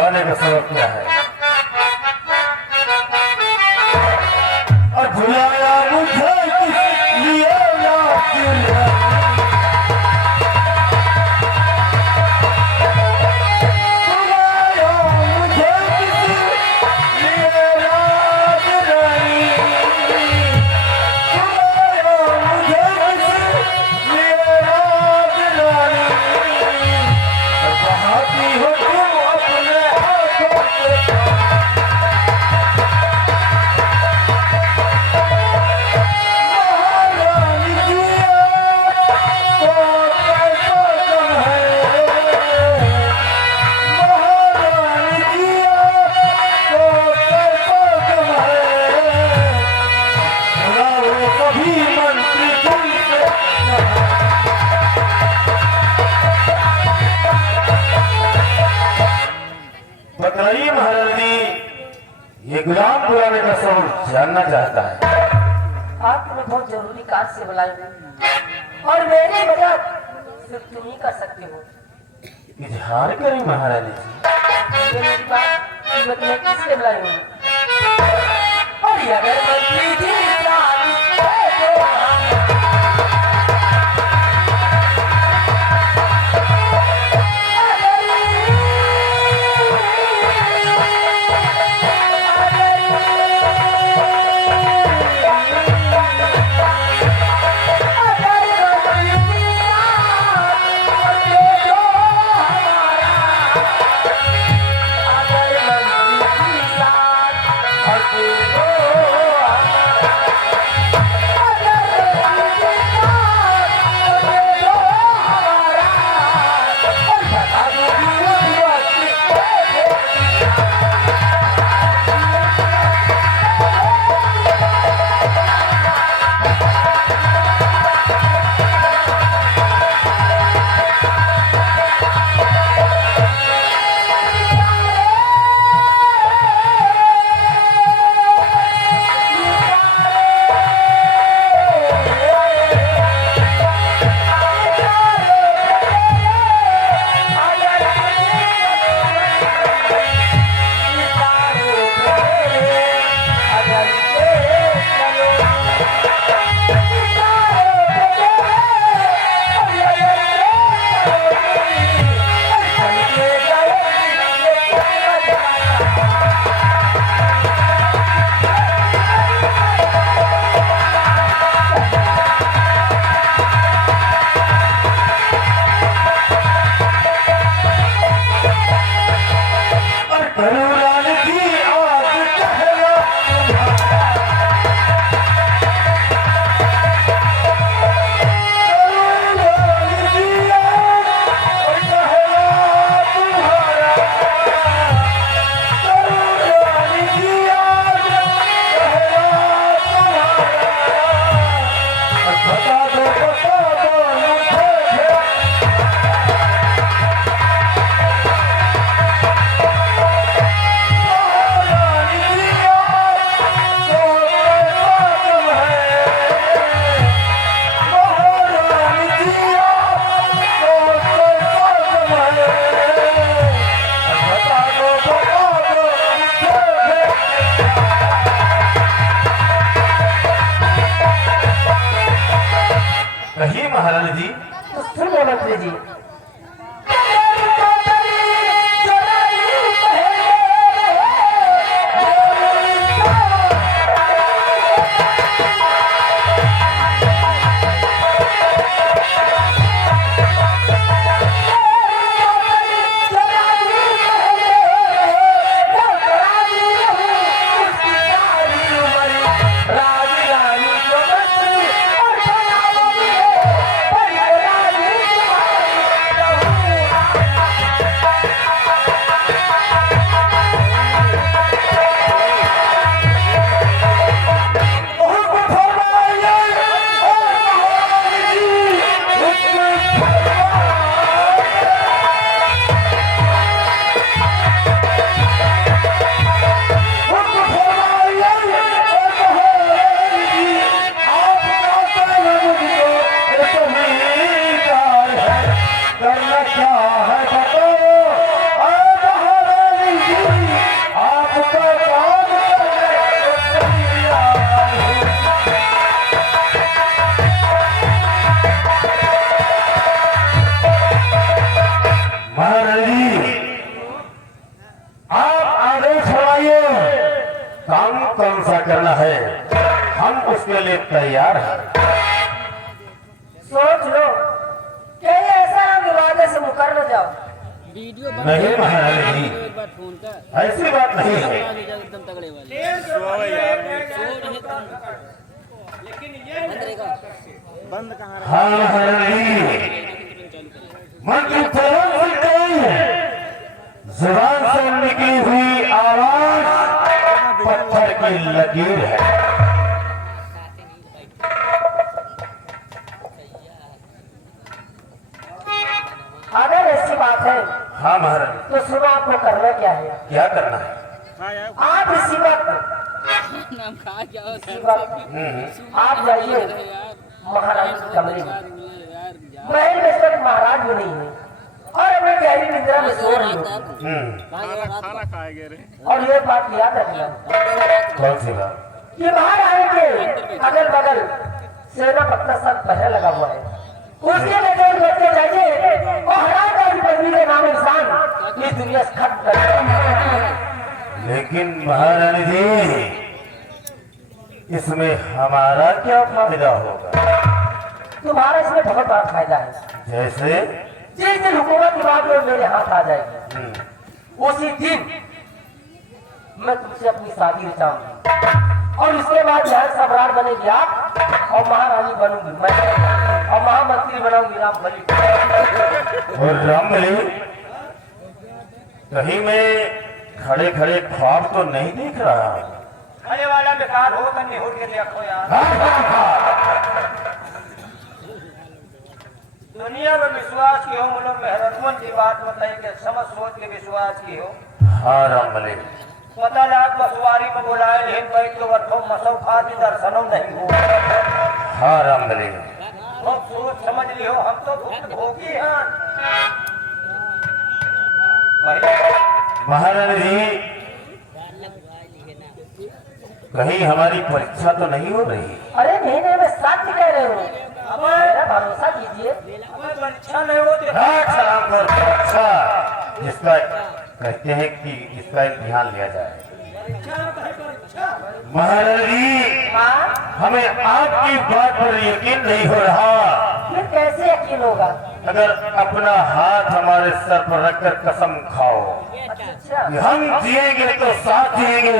बुलाने का सबब क्या है? और बुलाया मुझे किस लिए या क्यों? बताइए महाराज जी, ये गुलाम बुलाने का सबब जानना चाहता है। आप तुम्हें बहुत जरूरी काज से बुलाई और मेरी मदद सिर्फ तुम ही कर सकते हो। इजहार करें महारानी जी। ये मेरी बात मैं किससे बुलाई हूँ? और ये अगर मंत्री जी कहिए महारानी जी। तो सुनो मंत्री जी, काम कौन सा करना है, हम उसके लिए तैयार हैं। सोच लो, कहीं ऐसा विवाद से मुकर न जाओ। वीडियो नहीं महारानी जी, एक बार फोन का ऐसी बात नहीं है। एकदम तगड़े वाले लेकिन ये बंद रहेगा। बंद कहाँ रहा? हाँ महारानी जी, मंत्र तुरंत सुनते जुबान से निकली हुई आवाज पत्थर की लकीर है। अगर ऐसी बात है हाँ महारानी, तो सुनो, आपको करना क्या है। क्या करना है? आप इसी वक्त नाम कहा क्या होता इसी है वक्त आप जाइए यार? महारानी के कमरे में। यार महल में तक महाराज भी नहीं है और अपने गहरी निद्रा में सो रही हो। और ये बात याद रखना कौन सी बात? कि बाहर आएंगे, अगल बगल सेना पत्ता सब पहरा लगा हुआ है, उसके नजर लेते जाइए और हराम का पदवी के नाम इंसान इस दुनिया से खत्म कर देगा। लेकिन महारानी जी, इसमें हमारा क्या फायदा होगा? तुम्हारा इसमें बहुत बड़ा फायदा है। जैसे जिस दिन हुकूमत की बात में मेरे हाथ आ जाएगी, उसी दिन मैं तुमसे अपनी शादी रचाऊंगी और उसके बाद यहाँ सम्राट बनेगी आप और महारानी बनूंगी मैं और महामंत्री बनाऊंगी रामबली। और रामबली, कहीं मैं खड़े खड़े ख्वाब तो नहीं देख रहा? खड़े वाला बेकार हो तो नहीं हो के देखो यार। दुनिया में विश्वास की हो, मतलब मेहरतमन की बात बताई कि समझ सोच के विश्वास की हो। हाँ रामबली, पता लाख बसवारी में बुलाए लेकिन बैठ के वर्षों मसौ खाती दर्शनों नहीं हो। हाँ रामबली, बहुत सोच समझ ली हो, हम तो भुक्त भोगी हैं। महारानी जी, कहीं हमारी परीक्षा तो नहीं हो रही? अरे नहीं नहीं, मैं सच कह रहे हूँ, मेरा भरोसा कीजिए। हमें परीक्षा नहीं होती। राज सलाम पर परीक्षा, जिसका कहते हैं कि इसका इम्तिहान लिया जाए। महारानी, हाँ, हमें आपकी बात पर यकीन नहीं हो रहा। फिर कैसे यकीन होगा? अगर अपना हाथ हमारे सर पर रखकर कसम खाओ अच्छा, कि हम जिएंगे तो साथ जिएंगे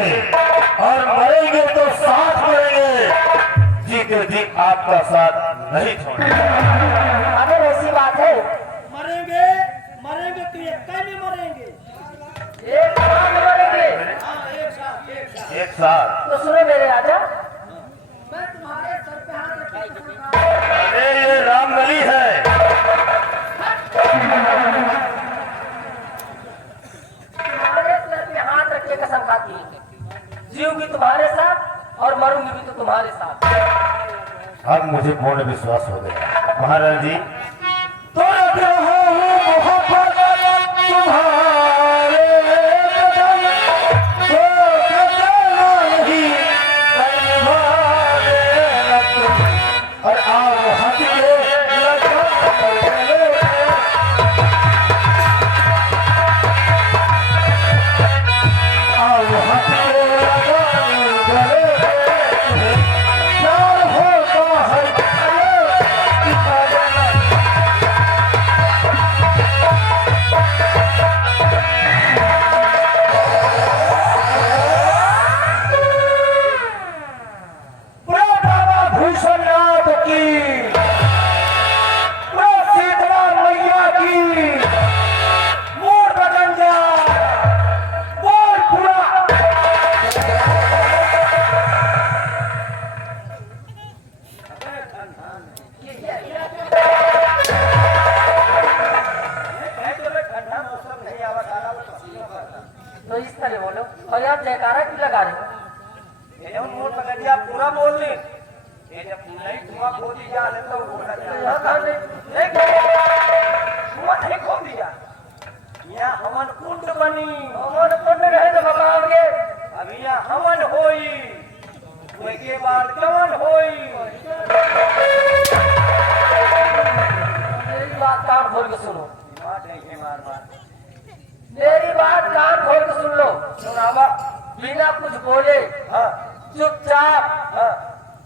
और मरेंगे तो साथ मरेंगे, जीते जी आपका साथ नहीं छोड़ेंगे। अगर ऐसी बात है, मरेंगे मरेंगे तो एक में मरेंगे। एक साथ मरेंगे। हाँ, एक साथ। एक साथ? तो सुनो मेरे राजा, अरे ये रामबली है। तुम्हारे सर पे हाथ रख के कसम खाती हूँ, जीऊंगी तुम्हारे साथ और मरूंगी भी तो तुम्हारे साथ। अब मुझे पूर्ण विश्वास हो गया। महाराज जी, तो रख रहा हूँ मोहब्बत तुम्हारे कदम, तो कदम नहीं कलवारे रख, और आओ हंस के लगन पहले, आओ हंस के लगन गले, प्यार होता है कि भूषणनाथ की, शीतला मैया की, मोर बदंजा, बोल पूरा। ठंडा मौसम नहीं आवा सारा वो पसीना बहता। तो इस तरह बोलो और यार जयकारा क्यों लगा रहे हो? ये जब मोर पकड़िया पूरा बोल ली, ये जब नहीं धुआं खो दिया ले तो बोला यहाँ जा। कहाँ नहीं? धुआं नहीं खो दिया, यहाँ हवन कुंड बनी। हमारे कुंड रहे तो बताओगे। अभी यहाँ हवन होई, उसके बाद कवन होई। मेरी बात कान खोल के सुनो, मार नहीं है, मार मार मेरी बात कान खोल के सुन लो। सुनावा। बिना कुछ बोले हाँ चुपचाप हाँ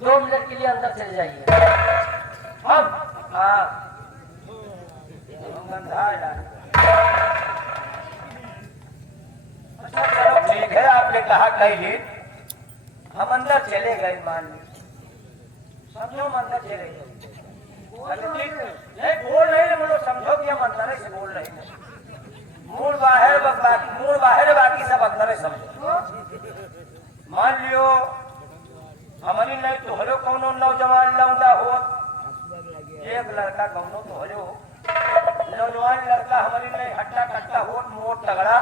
2 मिनट के लिए अंदर चले जाइए। हम हाँ गंधा यार। अच्छा चलो ठीक है, आपने कहा कहिए, हम अंदर चले गए, मान ली समझो हम अंदर चले गए। नहीं बोल रहे हैं, बोलो समझो कि हम अंदर से बोल रहे हैं। मूल बाहर बाकी सब अंदर समझो। मान लियो हमारी नहीं तो हलो कौनो नौजवान लौंडा हो, एक लड़का कौनो तो हलो नौजवान लड़का हमारी नहीं हट्टा कट्टा हो मोट तगड़ा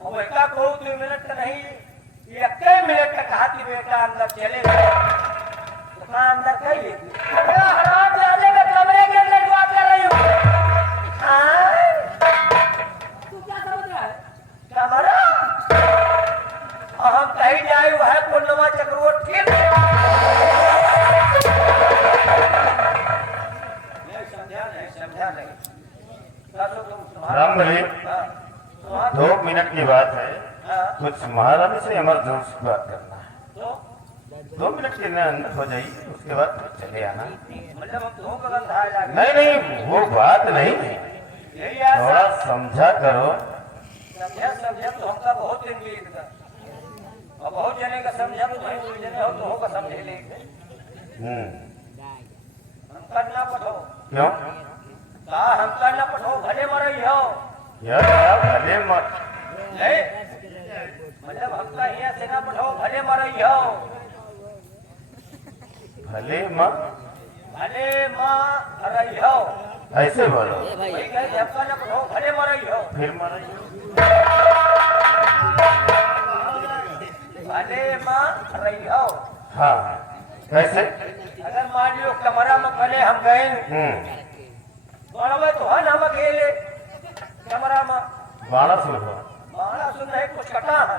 वो एका को 2 मिनट नहीं 1 मिनट का कहा कि बेटा अंदर चले गए तो कहा अंदर कहीं लेगी हराम जाने का कमरे के अंदर बात कर रही हूँ। तू क्या समझ रहा है? कमरा हम कहीं जाए वह पूर्णिमा चक्रवर्ती समझा नहीं राम भले 2 मिनट की बात है, कुछ महारानी से इमरजेंसी बात करना है। 2 मिनट के अंदर हो जाइए, उसके बाद चले आना। मतलब हम तो का गंधा लगे नहीं नहीं वो बात नहीं है, यही यार थोड़ा समझा करो। समझा तो हमका बहुत दिन बीत गया और बहुत जने का समझा तो नहीं 2 जने हो तो का समझे लेंगे हमका ना पठो क्यों कहा हमका ना पठो भले मरई हो यार भले मत नहीं मतलब हमका यहाँ से ना पठो भले मरई हो भले माँ भले माँ रही हो ऐसे बोलो, वही कहे हमका ना पठो भले मरई हो फिर मराइए। भले माँ रही हो। हाँ कैसे? अगर मान लियो कमरा में पहले हम गए तो है हम अकेले कमरा में बारह सौ हो। बाड़ा सुन रहे कुछ कटा है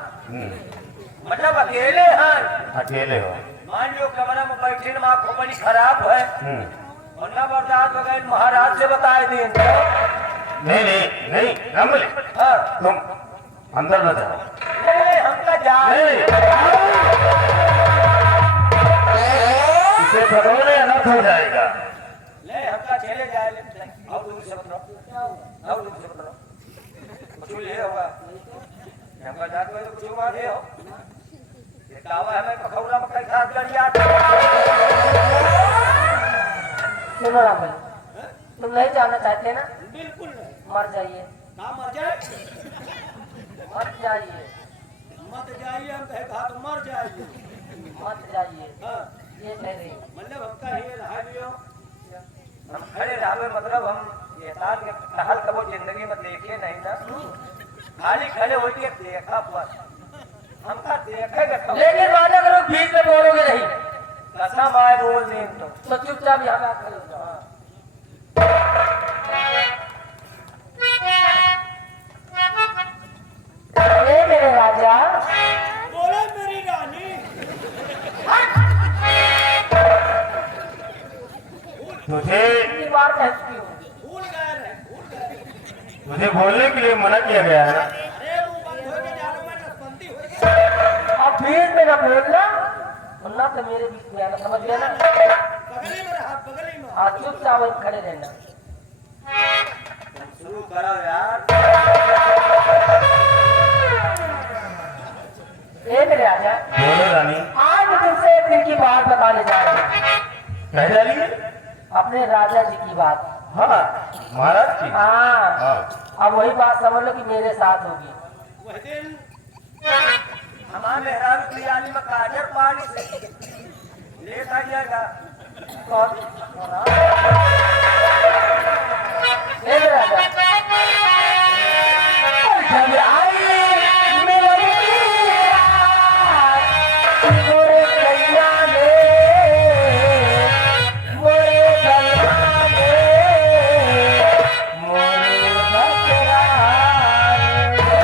मतलब अकेले हैं अकेले हो। मान लियो कमरा में बैठे न आँखों बड़ी खराब है वरना बर्दाश्त हो गए महाराज से बताए दिन नहीं नहीं नहीं राम भले हाँ तुम अंदर न जाओ। नहीं हमका जा नहीं इसे भगवान अनर्थ हो जाएगा। ले हमका चले जाए और दूर से बताओ और दूर से बताओ कुछ ये होगा हमका जात में कुछ हुआ दे हो ये कावा हमें पखौड़ा में कई साथ गरिया सुनो राम भाई, तुम नहीं जाना चाहते ना, बिल्कुल नहीं। मर जाइए, ना मर जाए मत जाइए, मत जाइए, हम कहे कहा तो मर जाइए। मत जाइए, हाँ, ये कह रही हूँ। मतलब हमका ये रहा लियो हम खड़े रहे मतलब हम ये साल के कहल कबो जिंदगी में देखे नहीं ना खाली खड़े हो के देखा बस हमका देखेगा खबर। लेकिन वादा करो बीच में बोलोगे नहीं, कसम आए बोल नहीं तो चुपचाप यहाँ बात करो। ये मेरे राजा, बोले मेरी रानी। तुझे इतनी बार कह चुकी हूँ। भूल गए रे, भूल गए। तुझे बोलने के लिए मना किया गया है ना। अरे वो बंद हो के जानो में नसबंदी हो गई। अब बीच में न बोलना, वरना तो मेरे बीच में आना, समझ गया ना? बगली में रहा, बगली में। आज चुपचाप वहीं खड़े रहना। शुरू करो यार ये मेरे राजा, बोलो रानी। आज तुमसे एक दिन की बात बताने जा रहे हैं, कह जा रही है? अपने राजा जी की बात। हाँ महाराज की। हाँ, हाँ अब वही बात समझ लो कि मेरे साथ होगी। वह दिन हमारे मेहरान की आली में काजर पानी से लेता जाएगा कौन? ये मेरे राजा, जब आई मेरी रात, मोरे कैया ने, मोरे गला ने, मोरे बकरा ने।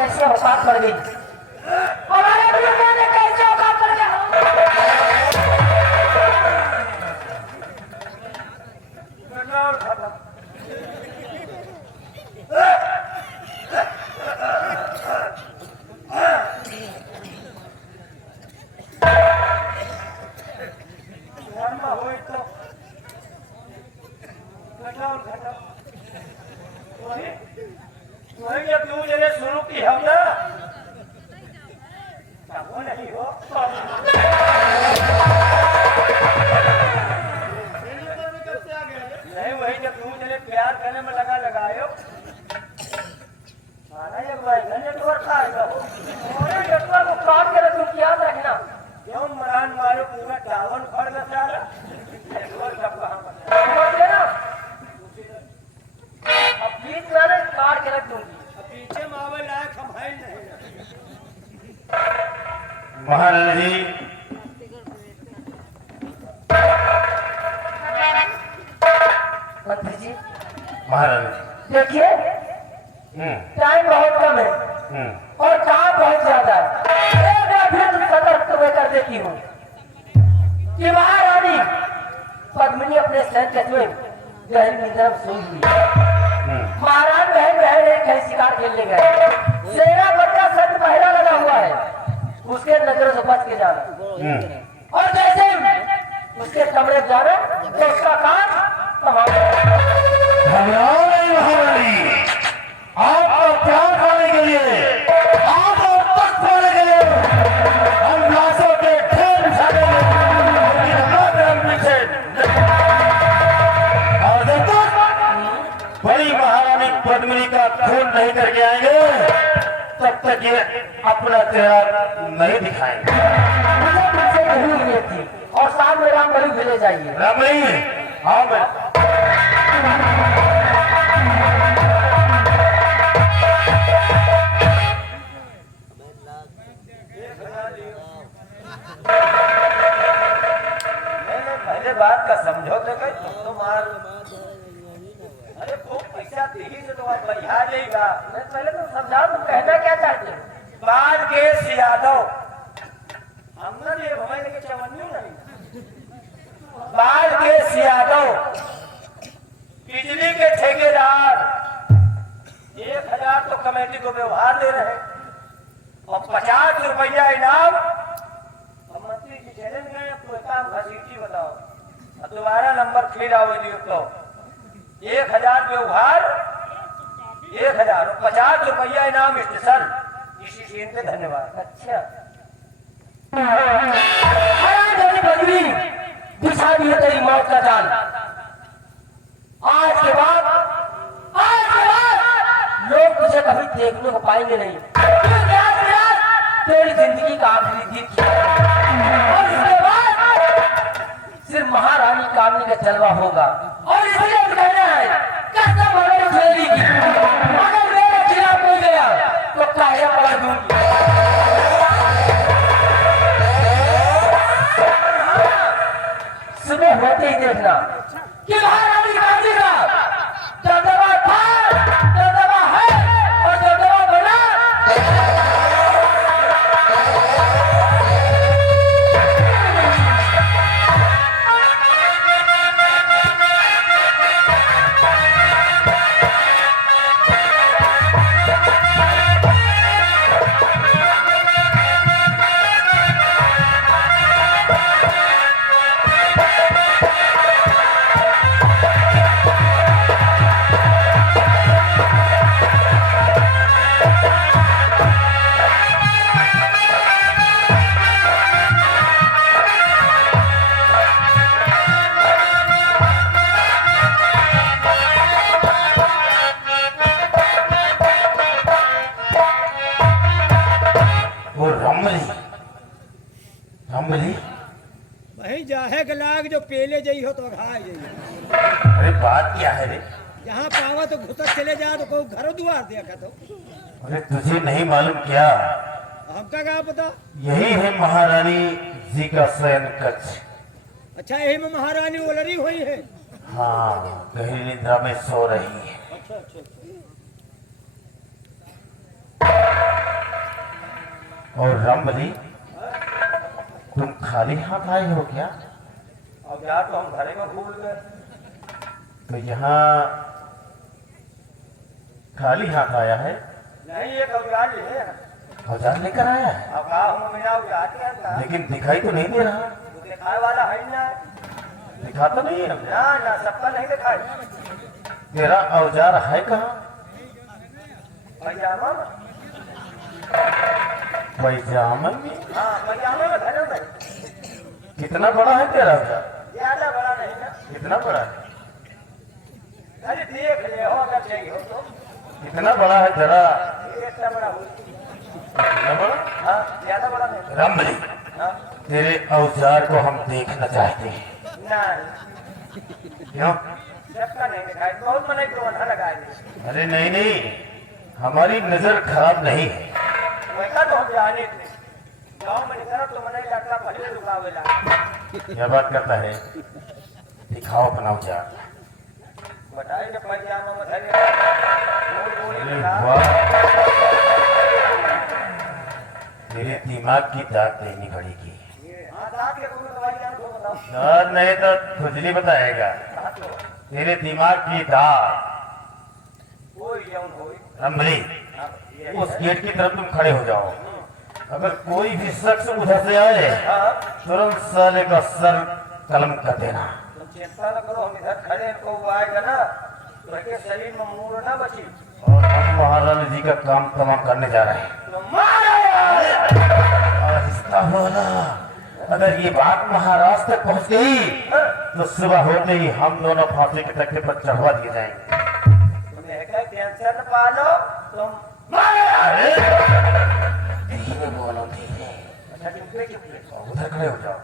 कैसे औकात पड़ गई, हमारे बुजुर्गों ने कैसे औकात पड़ गया। पेट्रोल खत्म। धर्म होई तो पेट्रोल खत्म। वही जब तू जने शुरू की हम ना तब वो नहीं हो नहीं, वही जब तू जने प्यार करने में लगायो माना एक भाई नेटवर्क आ गया हो और नेटवर्क को काट के रखूं, याद रखना। क्यों मरान मारो पूरा टावर फड़ गया नेटवर्क सब कहाँ पर समझ गए ना, अब बीच में ना काट के रख दूंगी। पीछे मावे लायक हम है नहीं। महाराज जी मंत्री जी महाराज जी देखिए, टाइम बहुत कम है और काम बहुत ज्यादा है। एक बार फिर सतर्क मैं कर देती हूँ कि महारानी पद्मिनी अपने शहर कस्बे गहरी निद्रा में सोई हुई है। महाराज बहन बहन एक कहीं शिकार खेलने गए, सेना बच्चा सच पहरा लगा हुआ है, उसके नजरों से बच के जाना और जैसे ही उसके कमरे में जाना तो उसका काम तमाम। घबराओ नहीं महारानी, आपको प्यार पाने के लिए, आपको तक पाने के लिए हम लाशों के ढेर बिछाएंगे, लेकिन हमारे पीछे और जब तक बड़ी महारानी पद्मिनी का खून नहीं करके आएंगे तब तक ये अपना चेहरा नहीं दिखाएंगे। मुझे तुमसे यही उम्मीद थी और साथ में राम बलू भी ले जाइए। रामई हाँ मैं पहले बात का समझो तो कहीं तो मार अरे खूब पैसा दे ही से तो आप बढ़िया जाएगा। मैं पहले तो समझाओ तुम कहना क्या चाहते हो। बाल के यादव हमने ये भवाई लेके चवन्नी नहीं बाल के यादव बिजली के ठेकेदार 1000 तो कमेटी को व्यवहार दे रहे और 50 रुपया इनाम। अब मंत्री जी चैलेंज गए तो काम घसीटी बताओ और दोबारा नंबर फिर आओ तो 1000 व्यवहार 1000 और 50 रुपया इनाम स्टेशन। इसी सीन पे धन्यवाद। अच्छा बदली बिछा दी है तेरी मौत का जाल। आज के बाद लोग तुझे कभी देखने को पाएंगे नहीं, क्योंकि आज के रात तेरी जिंदगी का आखिरी दिन और इसके बाद सिर्फ महारानी कामनी का जलवा होगा। और इसलिए कहना है कसम हमें झेली की, अगर मेरे खिलाफ हो गया तो काहे पकड़ दूंगी। सुबह होते ही देखना कि महारानी कामनी का दबदबा था, दबदबा है और दबदबा बना। वही जाहे गलाग जो पेले जई हो तो घाय जई। अरे बात क्या है रे? जहाँ पावा तो घुसक चले जा तो कोई घरों द्वार देखा तो। अरे तुझे नहीं मालूम क्या? हमका क्या पता। यही है महारानी जी का शयन कक्ष। अच्छा यही में महारानी ओलरी हुई है। हाँ गहरी निद्रा में सो रही है। अच्छा अच्छा अच्छा। और रंबली, तुम खाली हाथ आए हो क्या? अब यार तो हम घरे में भूल गए। तो यहाँ खाली हाथ आया है? नहीं एक औजार लिए हैं। औजार लेकर आया है, अब कहा हूँ मेरा औजार क्या था? लेकिन दिखाई तो नहीं दे रहा। वो दिखाए वाला है ही ना। दिखा तो नहीं है हमने। ना ना सबका नहीं दिखाई। तेरा औजार है कहाँ? पैजामा में। पैजामन में? हाँ पैजामा में घरे में। कितना बड़ा है तेरा औजार? ज्यादा बड़ा नहीं ना। कितना बड़ा है? अरे देख ले हो अगर चाहिए हो तो। कितना बड़ा है जरा? ये इतना बड़ा हो। कितना बड़ा? हाँ ज्यादा बड़ा नहीं। रंबली, हाँ तेरे औजार को हम देखना चाहते हैं। ना क्यों? सबका नहीं दिखाई। बहुत मने तो अंधा लगाए थे। अरे नहीं नहीं, हमारी नजर खराब नहीं है। वैसा तो हम जाने थे। गाँव में निकला तो मैंने लड़का पहले रुकावे लगा। क्या बात करता है? दिखाओ अपना औजार। बताइए जब पैजामा में धरे। अरे वाह, तेरे दिमाग की दाग देनी पड़ेगी। हाँ दाँत के कोई दवाई जान तो बताओ। दाग नहीं तो खुजली बताएगा। हाँ तो तेरे दिमाग की दाग। कोई जौन होई। रंबली, हाँ, यही उस है। गेट की तरफ तुम खड़े हो जाओ। अगर कोई भी शख्स उधर से आए, हाँ तुरंत साले का सर कलम कर देना। तुम चिंता न करो हम इधर खड़े हैं। को आएगा ना तो इसके शरीर में मूड़ ना बची। और हम महारानी जी का काम तमाम करने जा रहे हैं। तो मारा यार। आहिस्ता बोला, अगर ये बात महाराज तक पहुंच गई तो सुबह होते ही हम दोनों फांसी के तख्ते पर चढ़वा दिए जाएंगे। तुम्हें क्या टेंशन पालो तुम। अरे धीरे बोलो, धीरे। अच्छा चुपके चुपके उधर खड़े हो जाओ।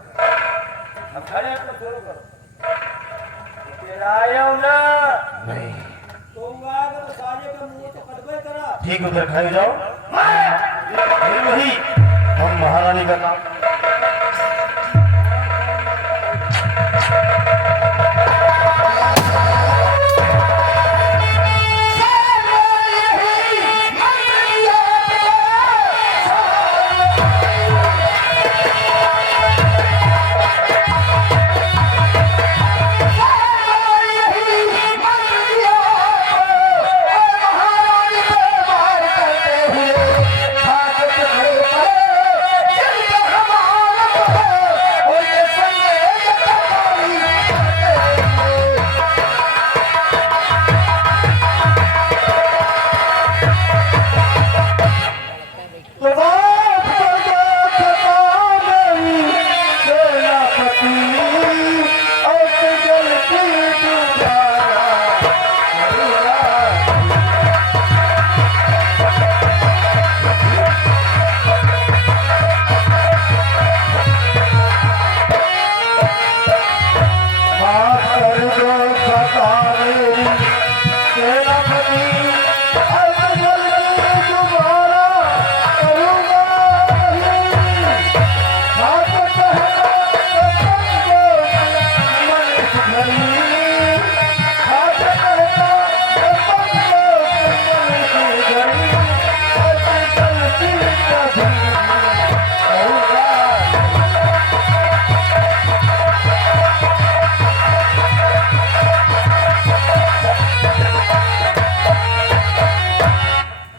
हम खड़े हैं तो शुरू करो। फिर आयो ना नहीं, तो आएगा तो साले का मुंह तो कटबे करा। ठीक उधर खड़े हो जाओ। फिर वही हम महारानी का काम।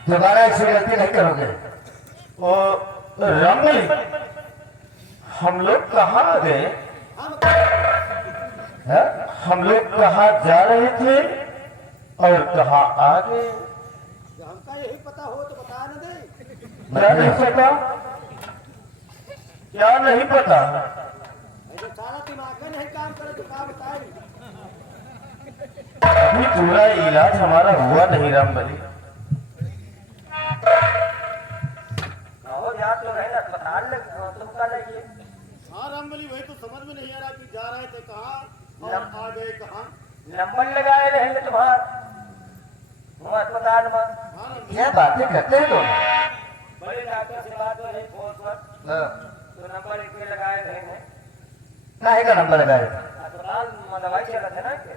दोबारा ऐसी गलती नहीं करोगे। और रंगली, हम लोग कहाँ आ गए? हैं? हम लोग कहाँ जा रहे थे और कहाँ आ गए? हमका यही पता हो तो बता न दे। क्या नहीं पता? क्या नहीं पता? ऐसे सारा दिमाग में नहीं काम करे तो क्या बताए। अभी पूरा इलाज हमारा हुआ नहीं रामबली। हो जा तो नहीं ना अस्पताल ले तुम का लगिए। हाँ रामबली वही तो समझ में नहीं आ रहा कि जा रहे थे कहाँ और आ गए कहाँ। नंबर लगाए रहेंगे तुम्हारा वहाँ अस्पताल में। हाँ रामबली, क्या बातें करते हैं दोनों? बड़े डॉक्टर से बात हो रही फोन पर तो नंबर एक पे लगाए रहेंगे। काहे का नंबर लगाए? अस्पताल में दवाई चला था ना कि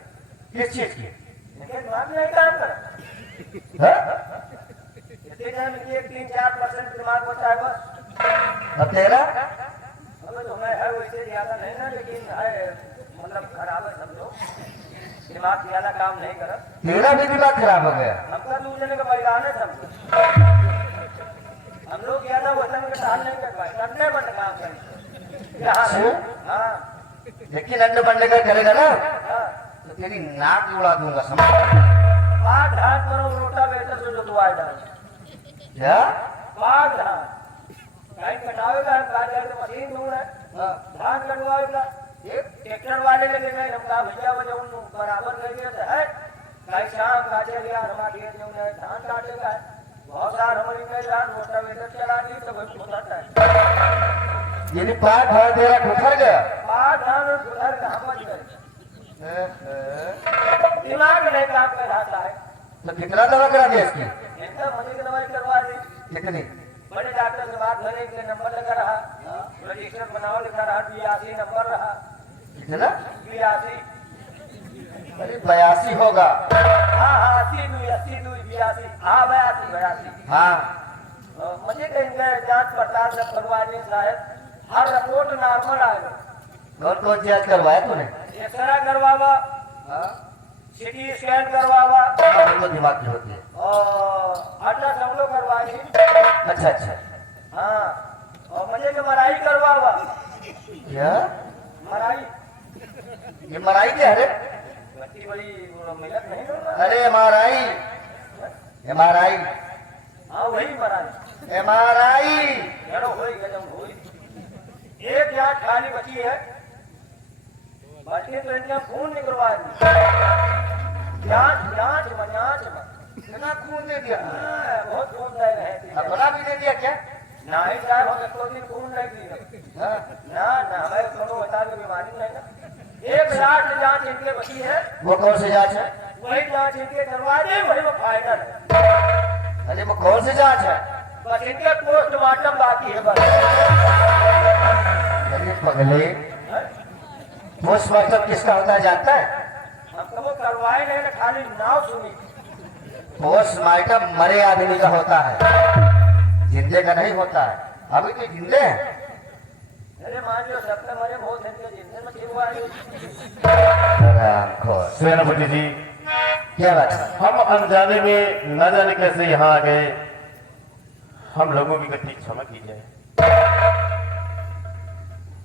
किस चीज की? लेकिन दिमाग नहीं काम कर। हाँ? इतने टाइम में 3-4% दिमाग बचा है बस। अब तेरा अबे तो मैं है वैसे ज्यादा नहीं ना, लेकिन है मतलब खराब है समझो, दिमाग ज्यादा काम नहीं कर। तेरा भी दिमाग खराब हो गया। हमका दूसरे का परिवार है समझो, हम लोग ज्यादा वजन के साथ नहीं कर पाए, करने बंद काम करें। हाँ लेकिन अंडे बंडे का करेगा ना हाँ, तो तेरी नाक उड़ा दूंगा, समझ? पाँच ढाक करो रोटा बेहतर से जो दुआ डाल, क्या? पाँच ढाक कहीं कटावेगा, काट के मशीन दूर है, धान कटवाएगा, एक ट्रैक्टर वाले लेके गए, हम कहा भैया वजह उन बराबर कर दिया था, है कहीं शाम काटे गया, हमारे खेत में उन्हें धान काटेगा, बहुत सारा हमारी में धान रोटा बेहतर चला दी तो वही खुदाता है। यानी पाँच भाड़ तेरा ठुकर गया। पाँच धान और सुधर कहाँ बच गए, दिमाग नहीं काम कर रहा है। तो कितना दवा करा दिया इसकी? इनका मनी की दवाई करवा दी, कितनी? बड़े डॉक्टर से बात करने के लिए नंबर लगा रहा, रजिस्टर बनाओ लिखा रहा, 82 नंबर रहा, कितना? 82। अरे 82 होगा। हाँ हाँ 80 82 हाँ 82। हाँ मुझे कहेंगे जांच पड़ताल सब करवा दी साहब, हर रिपोर्ट नॉर्मल आएगा। कौन कौन जांच करवाया तूने? एक्सरे करवावा, हाँ सिटी स्कैन करवावा तो दिमाग की होती है। और अल्ट्रासाउंड करवा दी। अच्छा अच्छा। हाँ और मुझे के मराई करवावा। क्या मराई ये मराई क्या है? बड़ी बड़ी मिलत नहीं होगा। अरे MRI MRI हाँ वही मराई MRI। चलो होई गजब होई। एक जांच खाली बची है, बाकी तो इनका खून निकलवा दी। जांच जांच जांच कितना खून दे दिया? बहुत खून दे रहे हैं। अपना भी दे दिया क्या? ना ही साहब हो तो दिन खून नहीं दिया। हाँ? ना ना हमें कोनो बता दो बीमारी नहीं ना। एक लाख जांच इनके बची है, वो कौन सी जांच है? वही जांच इनके करवा दे, वही वो फाइनल है। अरे वो कौन सी जांच है? बस इनके पोस्टमार्टम बाकी है बस। अरे पगले, पोस्टमार्टम किसका होता है जानता है? हम तो वो करवाए नहीं ना, खाली नाव सुनी। पोस्टमार्टम मरे आदमी का होता है, जिंदे का नहीं होता है। अभी तो जिंदे हैं। अरे मान लो सबने मरे बहुत हैं, जिंदे में क्यों आए? सेनापति जी, क्या बात है? हम अनजाने में न जाने कैसे यहाँ आ गए, हम लोगों की गलती क्षमा कीजिए।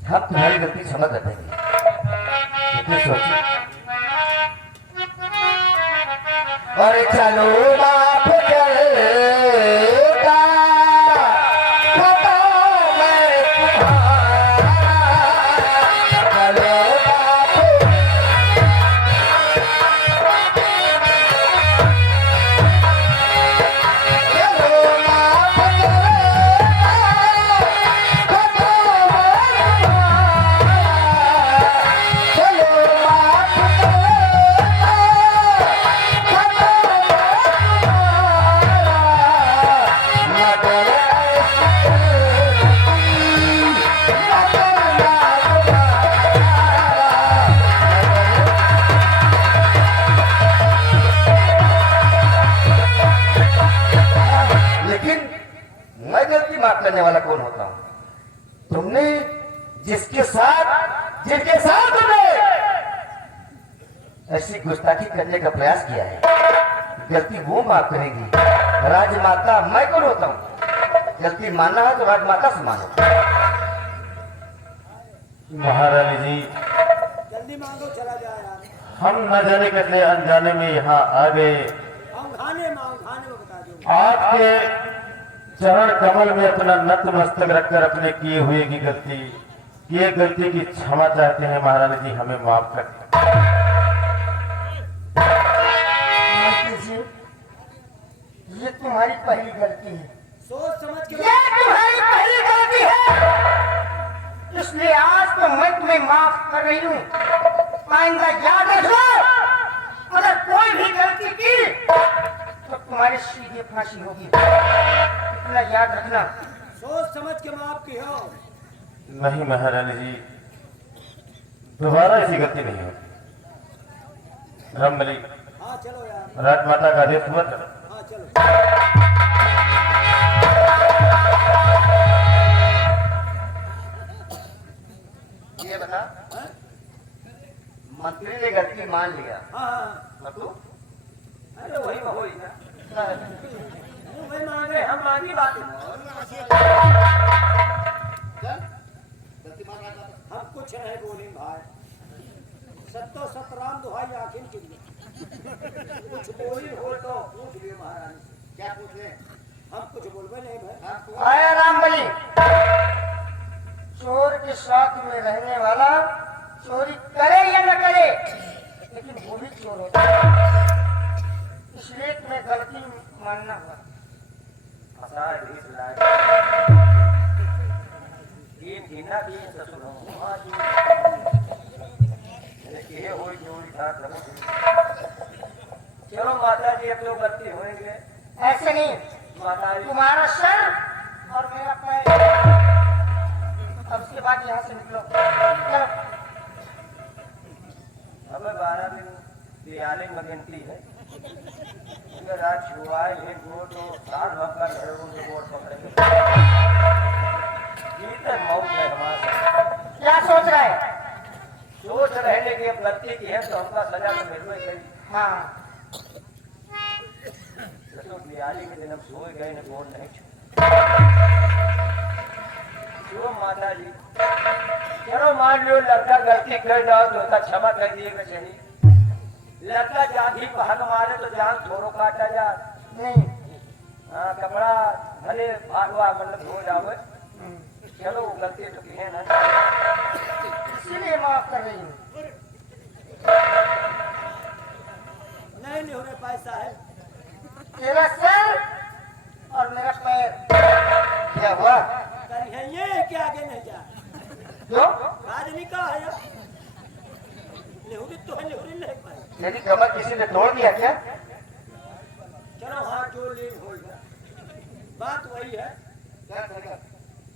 हम तुम्हारी गलती क्षमा कर देंगे, लेकिन सोचिए। और चलो माफ करेगा खता मैं तुम्हारा, चलो माफ। चलो माफ करेगा खता मैं तुम्हारा, चलो माफ करेगा खता मैं तुम्हारा, लेकिन मैं गलती माफ करने वाला कौन होता हूं? तुमने जिसके साथ तुमने ऐसी गुस्ताखी करने का प्रयास किया है, गलती वो माफ करेगी। राजमाता मैं कौन होता हूं? गलती मानना है तो राजमाता से मानो। महारानी जी, जल्दी मांगो चला जाए यार। हम न जाने कैसे अनजाने में यहाँ आ गए। हम खाने में बता दो। आपके चरण कमल में अपना नतमस्तक रखकर अपने किए हुए की गलती की क्षमा चाहते हैं। महारानी जी हमें माफ कर दें। ये तुम्हारी पहली गलती है, सोच समझ के ये तुम्हारी पहली गलती है, इसलिए आज तो मैं तुम्हें माफ कर रही हूँ। आइंदा याद रखो, अगर कोई भी गलती की तो तुम्हारी सीधे फांसी होगी, इतना याद रखना। सोच समझ के माफ की हो। नहीं महारानी जी, दोबारा ऐसी गलती नहीं होगी। रामबली, हाँ चलो यार। राजमाता का आदेश हुआ था। हाँ चलो। मान लिया। हाँ और तू? अरे वही में होई ना वही मांगे हम मांगी बात चल गलती बात आ जाता हम कुछ नहीं बोले भाई सत्तो सतराम दुहाई आखिर के लिए कुछ बोली हो तो पूछ लिए महारानी से क्या पूछ ले हम कुछ बोलबे नहीं भाई हाँ, तू आया राम बलि, चोर के साथ में रहने वाला चोरी करे या न करे, लेकिन वो भी चोर होता है। इसलिए मैं गलती मानना हुआ। फसा इस लायक तीन गिना की ससुर हूं हां जी ये होई जोड़ी था चलो माता जी अब तो गलती होएंगे ऐसे नहीं, माता जी तुम्हारा सर और मेरा पैर। अब उसके बाद यहाँ से निकलो। चलो। अब 12 दिन दियाले में गिनती है अगर आज छुआए है गोट तो साल भर का घरों में गोट पकड़ेंगे ये तो मौत है हमारा क्या सोच रहा है? सोच रहने की अब गलती की है तो हमका सजा तो मिलवे गई हाँ, तो दियाली के दिन हम सोए गए न गोट नहीं छुआ माता जी चलो मान लो लड़का गलती कर जाओ तो उसका क्षमा कर दिएगा सही लड़का जाती भाग मारे तो जान थोड़ो काटा जा नहीं। हाँ कपड़ा भले भागवा मतलब हो जावे चलो गलती तो की है ना इसीलिए माफ कर रही हूँ। नहीं नहीं होने पैसा है तेरा सर और मेरा पैर। क्या हुआ? करी है ये कि आगे नहीं जा जो राजनी का है लेहुरी तो है लेहुरी नहीं पाई तेरी कमर किसी ने तोड़ दिया क्या? चलो हाँ जो लीन होगा बात वही है क्या करेगा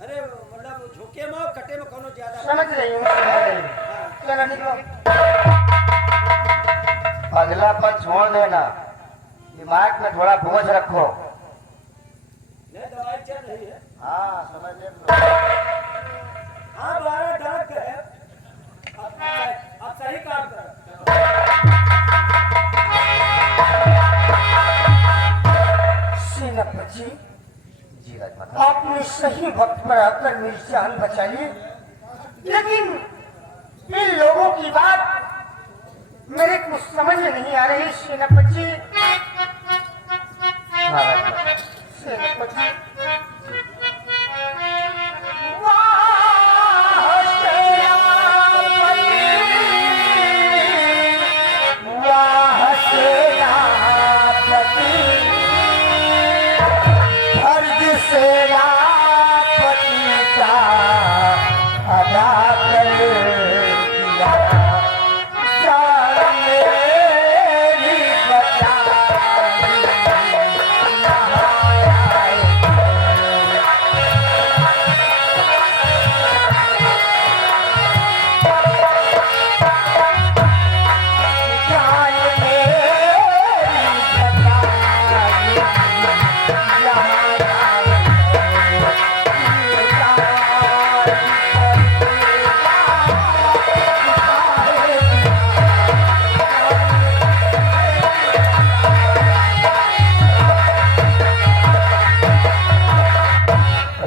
अरे मतलब झोंके में और कटे में कोनो ज्यादा समझ रही हूँ, समझ रही हूँ। चलो निकलो। अगलापन छोड़ देना, दिमाग में थोड़ा बोझ रखो। नहीं दवाई चल रही है हाँ समझ ले। हाँ 12 डाक है अब सही काम कर सेनापति जी राजमाता। आपने सही वक्त पर आकर मेरी जान बचाई, लेकिन इन लोगों की बात मेरे को समझ में नहीं आ रही। सेनापति हाँ राजमाता। सेनापति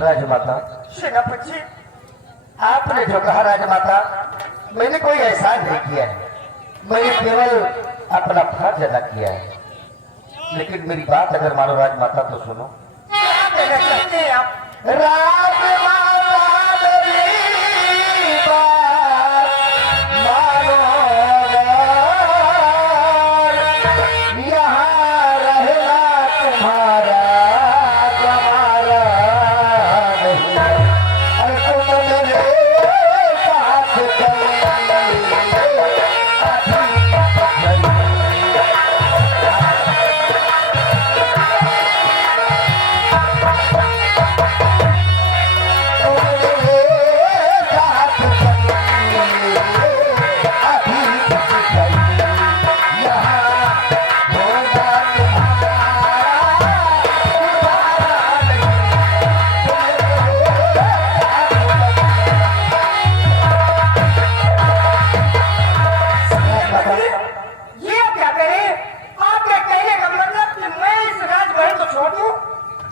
राजमाता। सेनापति आपने जो कहा राजमाता, मैंने कोई एहसान नहीं किया है, मैंने केवल अपना फर्ज अदा किया है। लेकिन मेरी बात अगर मानो राजमाता तो सुनो। क्या कहना चाहते हैं आप? यहाँ रहना तुम्हारा गवारा नहीं, अरे तुम मेरे साथ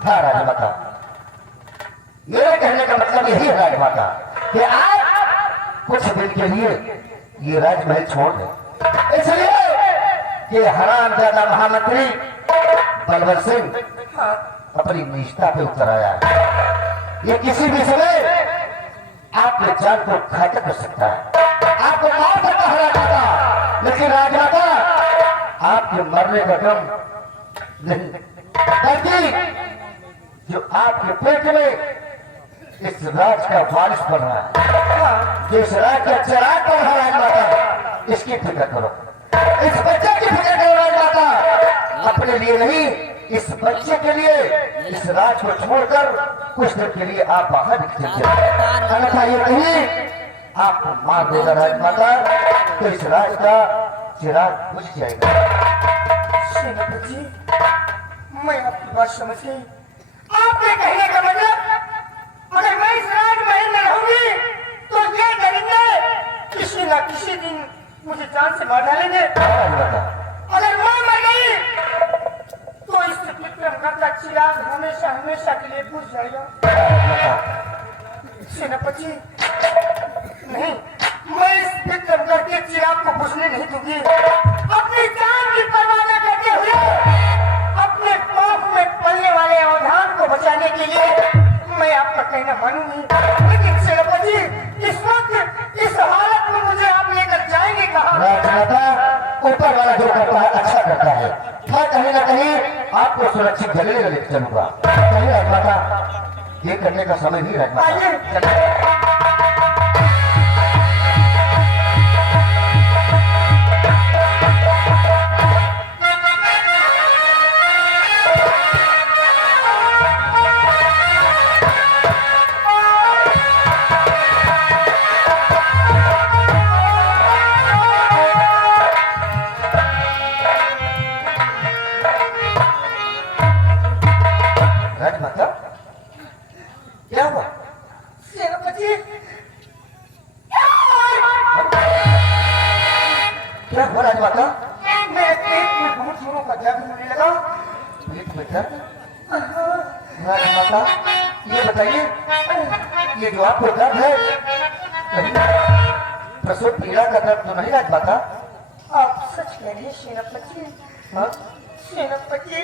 हाँ राजमाता, मेरे कहने का मतलब यही है राजमाता कि आप कुछ दिन के लिए ये राजमहल छोड़ दें, इसलिए कि हरामजादा महामंत्री बलवर सिंह अपनी निष्ठा पे उतर आया है। ये किसी भी समय आपके जान को घातक कर सकता है, आपको मार सकता है राजमाता, लेकिन राजमाता आपके मरने का गम नहीं, बल्कि जो आपके पेट में इस राज का वारिस बन रहा है, जो इस राज का चिराग बन रहा है राजमाता, इसकी फिक्र करो, इस बच्चे की फिक्र करो राजमाता, अपने लिए नहीं, इस बच्चे के लिए इस राज को छोड़कर कुछ देर के लिए आप बाहर निकल जाइए, अन्यथा ये नहीं आपको मार देगा राजमाता, तो इस राज का चिराग बुझ जाएगा। सेनापति जी, मैं आपकी बात समझ गई। आपके कहने का मतलब, अगर मैं इस राजमहल में रहूंगी तो ये दरिंदे किसी न किसी दिन मुझे जान से मार डालेंगे। अगर मैं मर गई तो इस विक्रमगढ़ का चिराग हमेशा हमेशा के लिए बुझ जाएगा। सेनापति जी, नहीं, मैं इस विक्रमगढ़ के चिराग को बुझने नहीं दूंगी। अपनी जान की परवाह न करते हुए अपने पाप में पलने वाले अवधान को बचाने के लिए मैं आपका कहना मानूंगी। लेकिन सेनापति जी, इस वक्त इस हालत में मुझे आप लेकर जाएंगे कहाँ? राजमाता, ऊपर वाला जो करता है अच्छा करता है, मैं कहीं ना कहीं आपको सुरक्षित जगह लेकर चलूंगा। कहीं राजमाता, ये करने का समय नहीं राजमाता। आइए। राजमाता, क्या हुआ? सेनापति, क्या हुआ राजमाता? मेरे पेट में बहुत जोरों का दर्द होने लगा। पेट में दर्द? राजमाता, ये बताइए, ये जो आपको दर्द है, कहीं प्रसव पीड़ा का दर्द तो नहीं राजमाता? आप सच कह रहे हैं सेनापति। हाँ? सेनापति,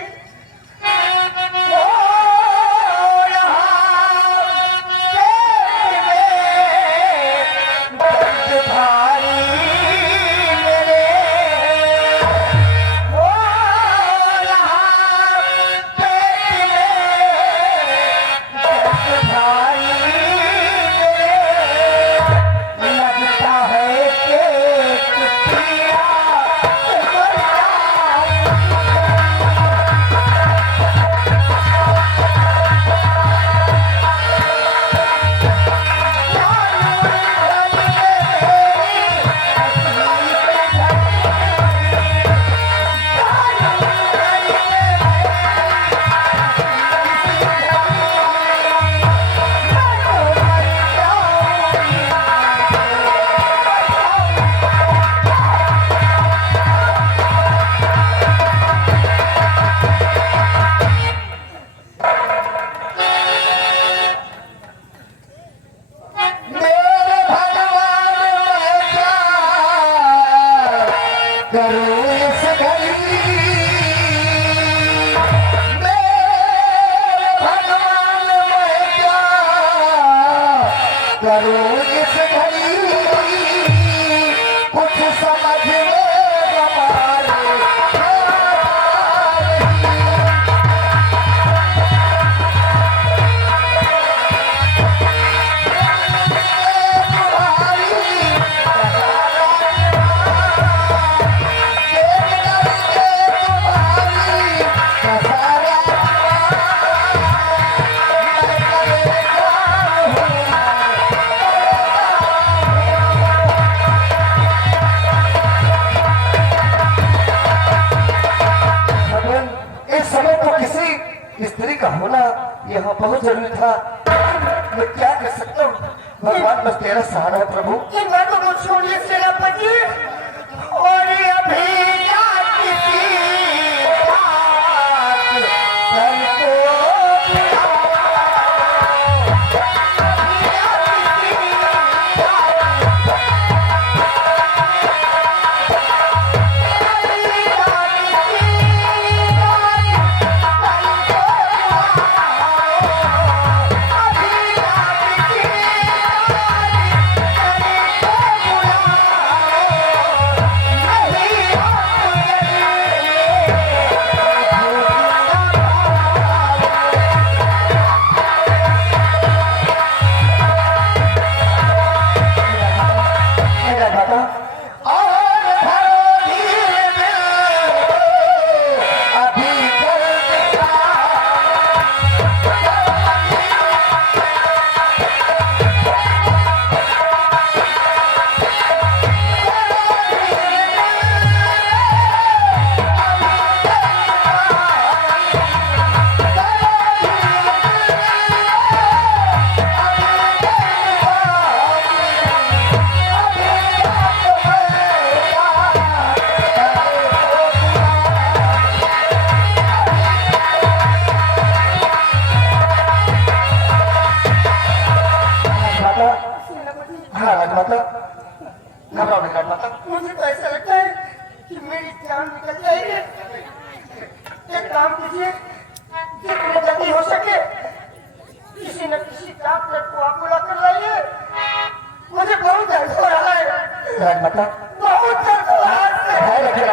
यहाँ बहुत जरूरी था। मैं क्या कर सकता हूँ, भगवान बस तेरा सहारा है प्रभु। इन बातों को छोड़िए सेनापति, और अभी किसी बात माता बहुत है रखिए।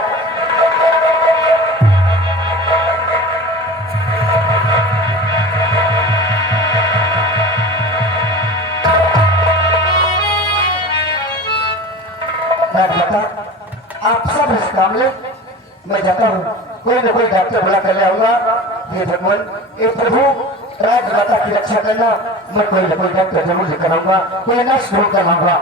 माता आप सब इस काम ले, मैं जाता हूँ, कोई न कोई डॉक्टर बुला कर ले आऊंगा। ये भगवान, ये प्रभु राजमाता की रक्षा करना, मैं कोई न कोई डॉक्टर जरूर लेकर आऊंगा, कोई नर्स ढूंढ कर लाऊंगा।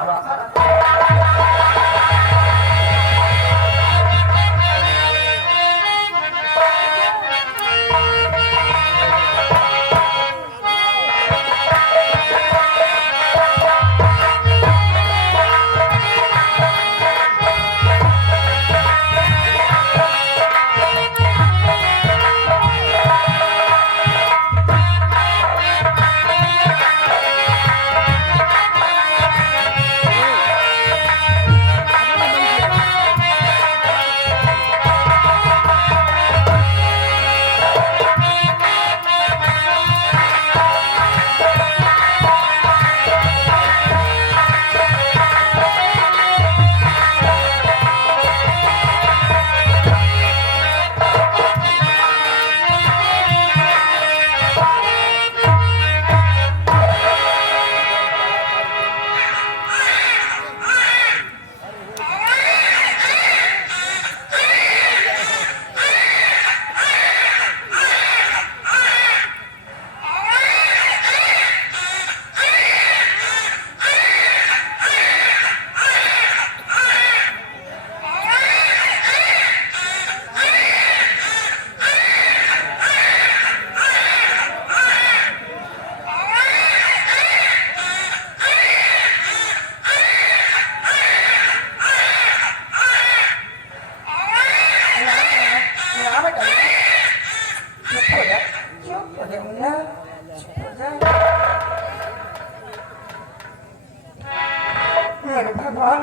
मेरे भगवान,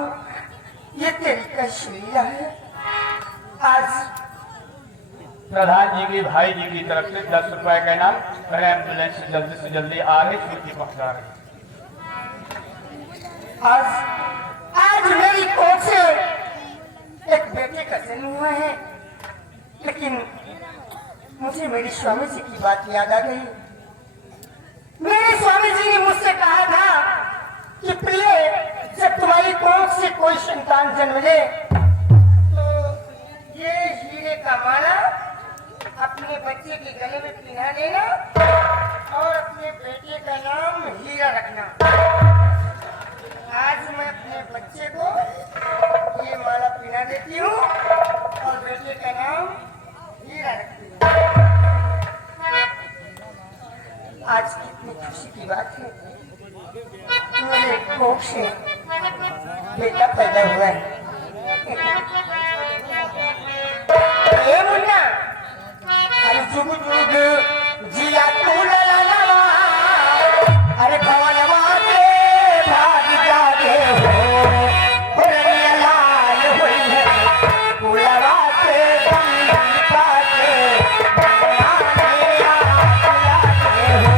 ये तेरी कैसी लीला है। आज प्रधान जी की भाई जी की तरफ से 10 रुपए का इनाम, और एम्बुलेंस जल्दी से जल्दी आ रही छुट्टी पहुंचा रही। आज मेरी कोख से एक बेटे का जन्म हुआ है, लेकिन मुझे मेरी स्वामी जी की बात याद आ गई। मेरे स्वामी जी ने मुझसे कहा था कि प्रिय, जब तुम्हारी कोख से कोई संतान जन्म ले तो ये हीरे का माला अपने बच्चे के गले में पहना देना और अपने बेटे का नाम हीरा रखना। आज मैं अपने बच्चे को ये माला पहना देती हूँ और बेटे का नाम हीरा रखती हूँ। आज कितनी खुशी की बात है, मेरे कोख से बेटा पैदा हुआ है। ए मुन्ना, अरे जुग जुग जिया तू ललनवा, अरे भवनवा के भाग जागे हो रनिया लाल हुई है, कुलवा के गंगा के बनिया मेरा लागे हो।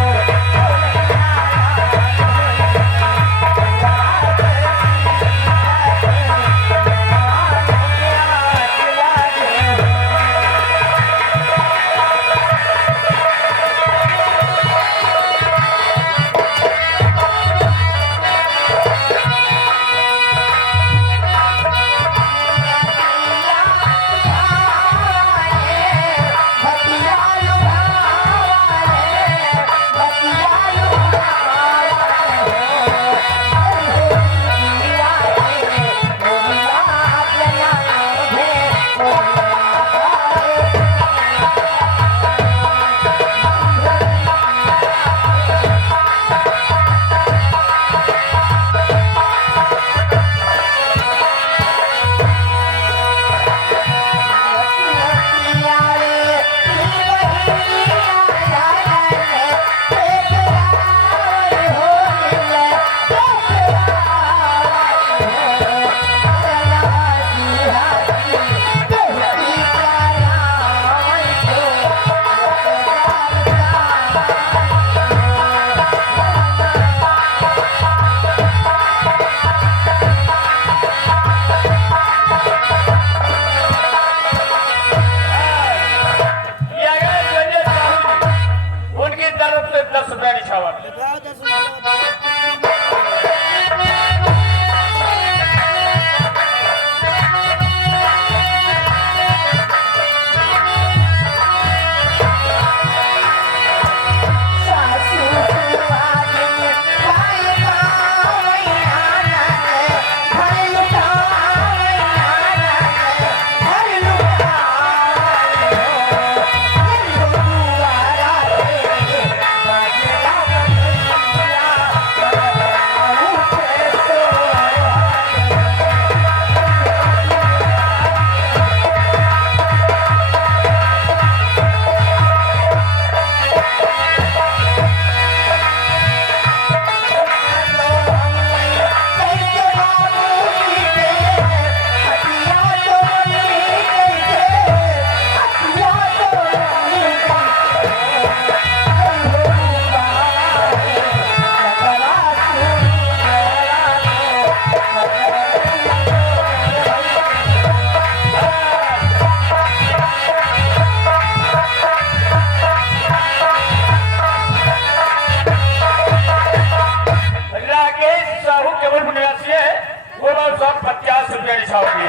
बिछाओगी?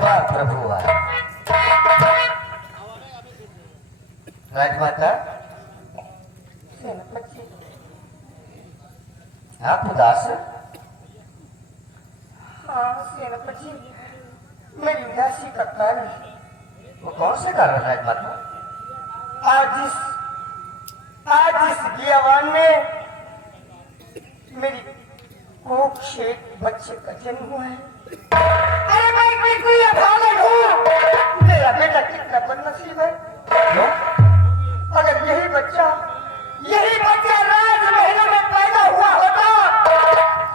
वाह प्रभु वाह। राजमाता आप उदास हैं? हाँ सेनापति, मेरी उदासी का कारण वो कौन से कारण है राजमाता? आज इस बियावान में मेरी कोख से एक बच्चे का जन्म हुआ है। अरे मैं बिल्कुल अभागन हूँ। मेरा बेटा कितना बदनसीब है। क्यों? अगर यही बच्चा राजमहल में पैदा हुआ होता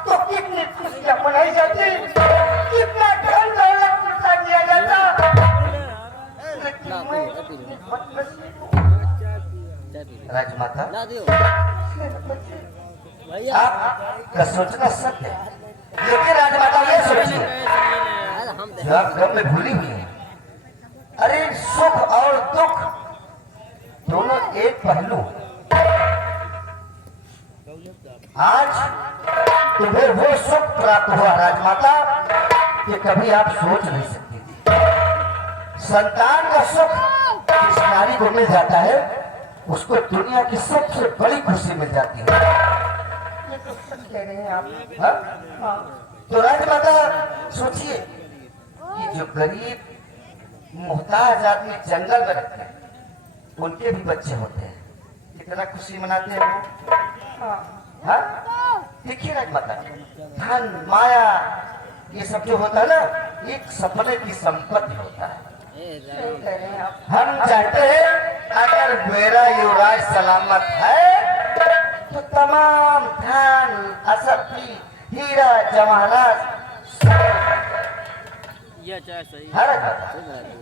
तो कितनी खुशियां मनाई जाती, कितना धन दौलत लुटा दिया जाता। लेकिन मैं बदनसीब हूँ। राजमाता सेनापति, आपका सोचना सत्य है, लेकिन राजमाता ये सोचिए जो आप गम में भूली हुई है। अरे सुख और दुख दोनों एक पहलू। आज तुम्हें वो सुख प्राप्त हुआ राजमाता कि कभी आप सोच नहीं सकती थी। संतान का सुख जिस नारी को मिल जाता है उसको दुनिया की सबसे बड़ी खुशी मिल जाती है। ये तो सच कह रहे हैं आप। हाँ? हाँ, तो राजमाता सोचिए कि जो गरीब मोहताज आदमी जंगल में रहते हैं उनके भी बच्चे होते हैं, कितना खुशी मनाते हैं वो। हाँ, हाँ? देखिए राजमाता, धन माया ये सब जो होता है ना, एक सपने की संपत्ति होता है। सही कह रहे हैं आप। हम चाहते हैं अगर मेरा युवराज सलामत है तो तमाम धन असफी हीरा जवाहरात हर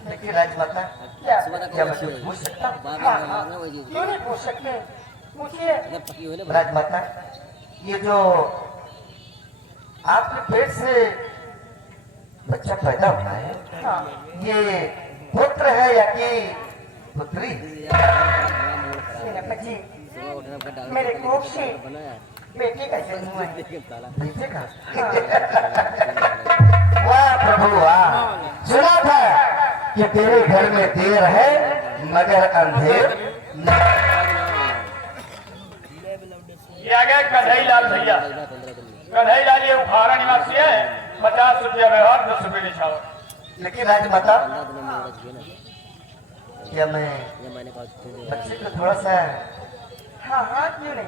लेकिन राजमाता क्या? क्या मैं कुछ पूछ सकता हूँ? क्यों नहीं पूछ सकते? पूछिए। राजमाता, ये जो आपके पेट से बच्चा पैदा हुआ है, हाँ, ये पुत्र है या कि पुत्री? सेनापति, मेरे कोख से बेटे का जन्म हुआ है। बेटे का? वाह प्रभु वाह। सुना था कि तेरे घर में देर है मगर अंधेर नहीं। ये आ गए कन्हई लाल भैया। कन्हई लाल ये उखाड़ा निवासी है, 50 रुपया व्यवहार, 10 रुपये निछावर। लेकिन राजमाता क्या मैं बच्चे को थोड़ा सा हाँ हाँ, क्यों नहीं?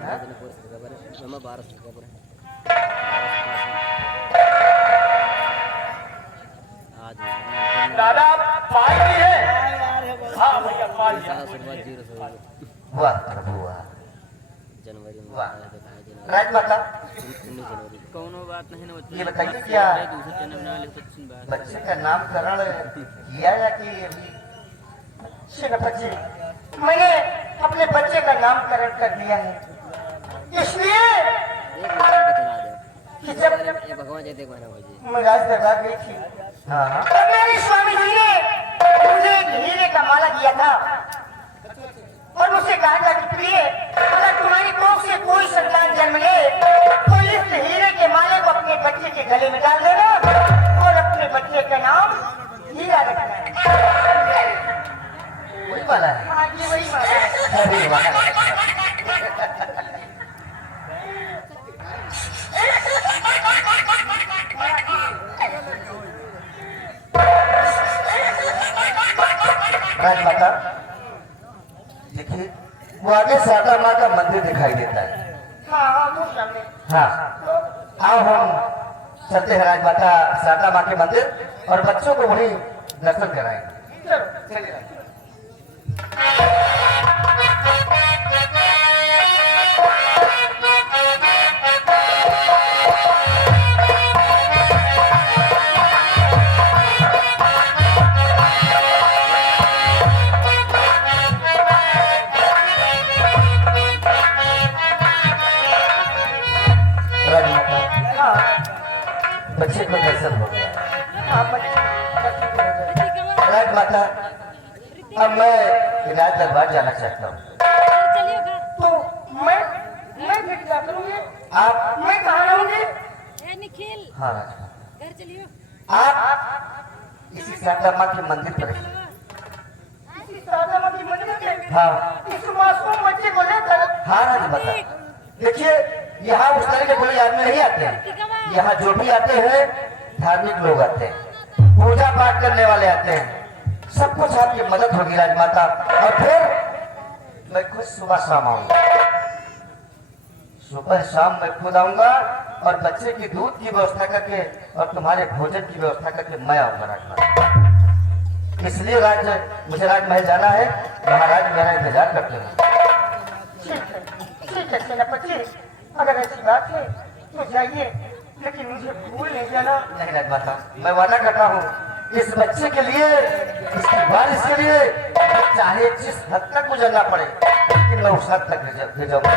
दादा पाल रही है? हाँ भैया पाल लिया। वाह प्रभु वाह। वाह राजमाता, कौनो बात नहीं ना ये बताइए क्या दूसरे चैनल बना ले तो अच्छी बात बच्चे का नामकरण किया या कि अभी? सेनापति, मैंने अपने बच्चे का नामकरण कर दिया है। इसलिए एक बार के चला दे कि जब ये भगवान जय देख माना भाई मैं राज दरबार गई थी, हाँ तब मेरे स्वामी जी ने मुझे एक हीरे का माला दिया था और मुझसे कहा था कि प्रिय, अगर तुम्हारी कोख से कोई संतान जन्म ले तो इस हीरे के माले को अपने बच्चे के गले में डाल देना और अपने बच्चे का नाम हीरा रखना है। वही वाला है। हाँ जी, वही माला है। अरे वाह। राजमाता देखिए, वो आगे शारदा माँ का मंदिर दिखाई देता है। हाँ हाँ, वो सामने। हाँ, आओ हम चलते हैं राजमाता शारदा माँ के मंदिर और बच्चों को वहीं दर्शन कराएंगे। चलो चलिए। राजमाता, हाँ बच्चे को दर्शन हो गया। हाँ, बच्चे राजमाता, अब मैं राज दरबार जाना चाहता हूँ। तो मैं फिर क्या करूँगी? आप मैं कहाँ रहूँगी? निखिल हाँ राजमाता, घर चलियो आप इसी शारदा माँ के मंदिर पर रहिए। इसी शारदा माँ की मंदिर में हाँ इस मासूम बच्चे को लेकर हाँ राजमाता, देखिए यहाँ उस तरह के कोई आदमी नहीं आते हैं। यहाँ जो भी आते हैं धार्मिक लोग आते हैं, पूजा पाठ करने वाले आते हैं। सब कुछ आपकी मदद होगी राजमाता। और फिर मैं खुद सुबह शाम आऊंगा, सुबह शाम मैं खुद आऊंगा और बच्चे की दूध की व्यवस्था करके और तुम्हारे भोजन की व्यवस्था करके मैं आऊंगा राजमाता। इसलिए मुझे राजमहल जाना है, महाराज मेरा इंतजार करते हैं। ठीक है सेनापति, अगर ऐसी बात है तो जाइए, लेकिन मुझे भूल नहीं जाना। नहीं राजमाता, मैं वादा करता हूँ इस बच्चे के लिए, इसकी बारिश के लिए चाहे जिस हद तक गुजरना पड़े, लेकिन मैं उस हद तक ले जाऊंगा।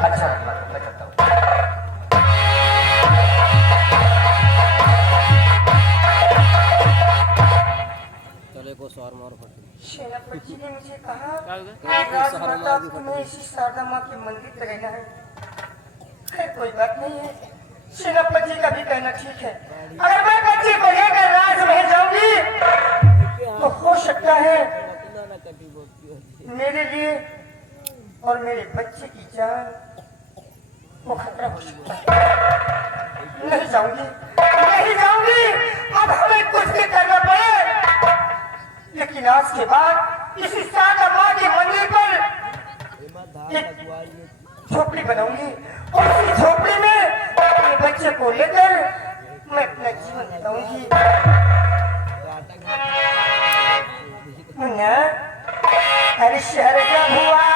अच्छा राजमाता, मैं करता हूँ। चले को सवार मार पड़ती सेनापति ने मुझे कहा क्या हो गया? राजमाता तुम्हें इसी शारदा माँ के मंदिर पर रहना है। खैर कोई बात नहीं है, सेनापति का भी कहना ठीक है। अगर मैं बच्चे को लेकर राजमहल जाऊंगी तो हो सकता है मेरे लिए और मेरे बच्चे की जान वो खतरा हो सकता है। नहीं जाऊंगी, नहीं जाऊंगी। अब हमें कुछ भी करना पड़े, लेकिन आज के बाद इसी शारदा माँ के मंदिर पर एक झोपड़ी बनाऊंगी और उसी झोपड़ी में अपने बच्चे को लेकर मैं अपना जीवन बिताऊंगी। मुन्ना, अरे शहर का हुआ